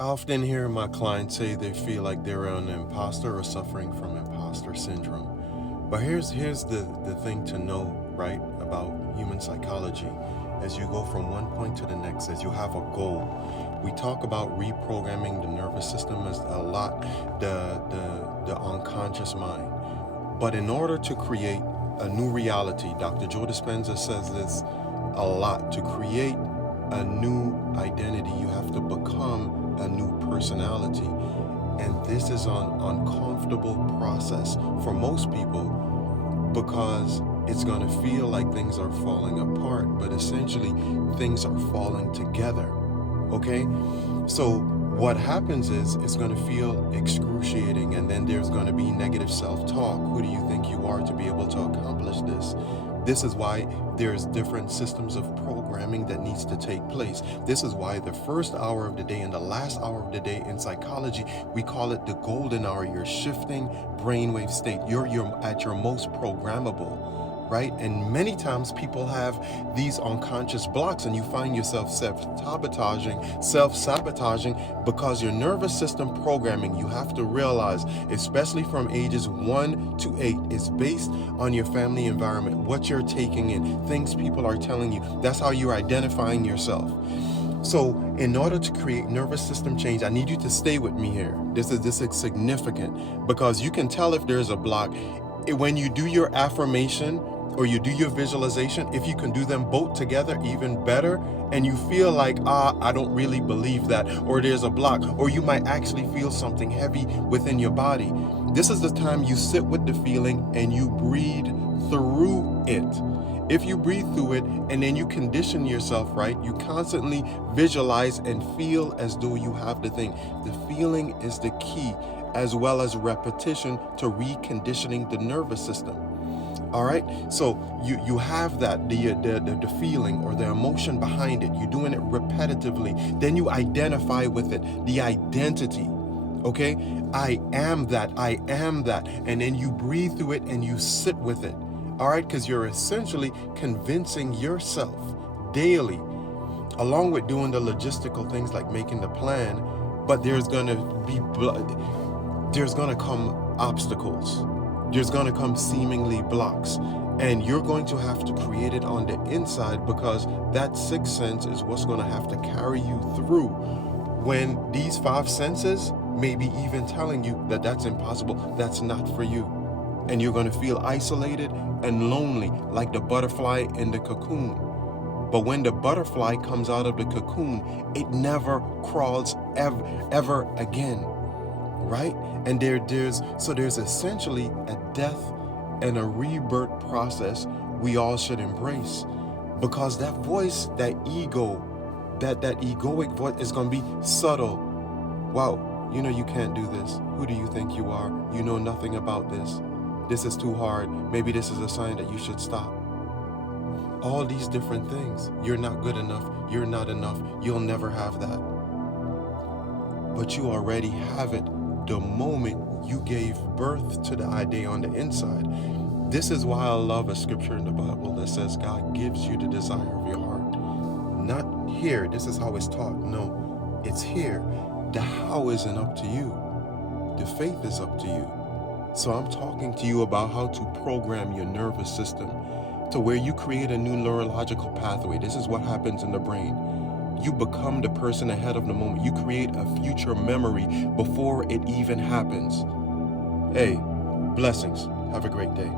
I often hear my clients say they feel like they're an imposter or suffering from imposter syndrome. But here's the thing to know, right, about human psychology. As you go from one point to the next, as you have a goal, we talk about reprogramming the nervous system as a lot, the unconscious mind. But in order to create a new reality, Dr. Joe Dispenza says this a lot. To create a new identity, you have to become a new personality. And this is an uncomfortable process for most people because it's going to feel like things are falling apart, but essentially things are falling together. Okay? So what happens is it's going to feel excruciating, and then there's going to be negative self-talk. Who do you think you are to be able to accomplish this? This is why there's different systems of programming that needs to take place. This is why the first hour of the day and the last hour of the day in psychology, we call it the golden hour. Your shifting brainwave state. You're at your most programmable. Right? And many times people have these unconscious blocks, and you find yourself self-sabotaging because your nervous system programming, you have to realize, especially from ages 1 to 8, is based on your family environment, what you're taking in, things people are telling you. That's how you're identifying yourself. So in order to create nervous system change, I need you to stay with me here. This is significant because you can tell if there's a block when you do your affirmation or you do your visualization. If you can do them both together, even better, and you feel like, I don't really believe that, or there's a block, or you might actually feel something heavy within your body. This is the time you sit with the feeling and you breathe through it. If you breathe through it and then you condition yourself, right, you constantly visualize and feel as though you have the thing. The feeling is the key, as well as repetition to reconditioning the nervous system. All right, so you have that, the feeling or the emotion behind it. You're doing it repetitively. Then you identify with it, the identity. Okay, I am that, and then you breathe through it and you sit with it. All right, because you're essentially convincing yourself daily, along with doing the logistical things like making the plan. But there's gonna come obstacles. There's going to come seemingly blocks, and you're going to have to create it on the inside, because that sixth sense is what's going to have to carry you through when these five senses may be even telling you that that's impossible, that's not for you. And you're going to feel isolated and lonely, like the butterfly in the cocoon. But when the butterfly comes out of the cocoon, it never crawls ever again. Right? And there's essentially a death and a rebirth process we all should embrace, because that voice, that ego, that egoic voice is going to be subtle. Wow, you can't do this. Who do you think you are? You know nothing about this. This is too hard. Maybe this is a sign that you should stop. All these different things. You're not good enough. You're not enough. You'll never have that. But you already have it the moment you gave birth to the idea on the inside. This is why I love a scripture in the Bible that says God gives you the desire of your heart. Not here, this is how it's taught. No, it's here. The how isn't up to you. The faith is up to you. So I'm talking to you about how to program your nervous system to where you create a new neurological pathway. This is what happens in the brain. You become the person ahead of the moment. You create a future memory before it even happens. Hey, blessings. Have a great day.